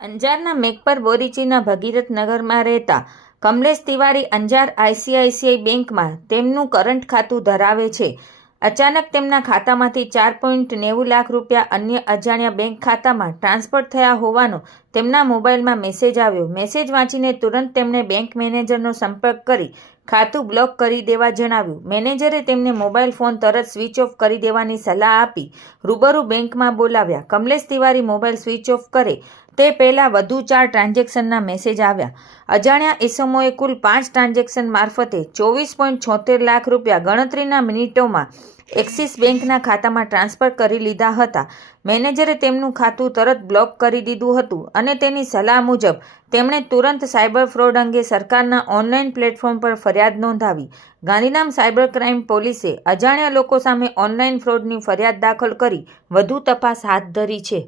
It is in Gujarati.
અંજારના મેઘપર બોરીચીના ભગીરથ નગરમાં રહેતા કમલેશ તિવારી અંજાર આઈસીઆઈસીઆઈ બેંકમાં તેમનું કરંટ ખાતું ધરાવે છે. અચાનક તેમના ખાતામાંથી 4.90 લાખ રૂપિયા અન્ય અજાણ્યા બેંક ખાતામાં ટ્રાન્સફર થયા હોવાનો તેમના મોબાઈલમાં મેસેજ આવ્યો. મેસેજ વાંચીને તુરંત તેમણે બેંક મેનેજરનો સંપર્ક કરી ખાતું બ્લોક કરી દેવા જણાવ્યું. મેનેજરે તેમને મોબાઈલ ફોન તરત સ્વિચ ઓફ કરી દેવાની સલાહ આપી રૂબરૂ બેંકમાં બોલાવ્યા. Kamlesh Tiwari mobile switch off કરે તે પહેલાં વધુ 4 ટ્રાન્ઝેક્શનના મેસેજ આવ્યા. અજાણ્યા ઇસમોએ કુલ 5 ટ્રાન્ઝેક્શન મારફતે 24.76 લાખ રૂપિયા ગણતરીના મિનિટોમાં એક્સિસ બેંકના ખાતામાં ટ્રાન્સફર કરી લીધા હતા. મેનેજરે તેમનું ખાતું તરત બ્લોક કરી દીધું હતું અને તેની સલાહ મુજબ તેમણે તુરંત સાયબર ફ્રોડ અંગે સરકારના ઓનલાઈન પ્લેટફોર્મ પર ફરિયાદ નોંધાવી. ગાંધીધામ સાયબર ક્રાઇમ પોલીસે અજાણ્યા લોકો સામે ઓનલાઈન ફ્રોડની ફરિયાદ દાખલ કરી વધુ તપાસ હાથ ધરી છે.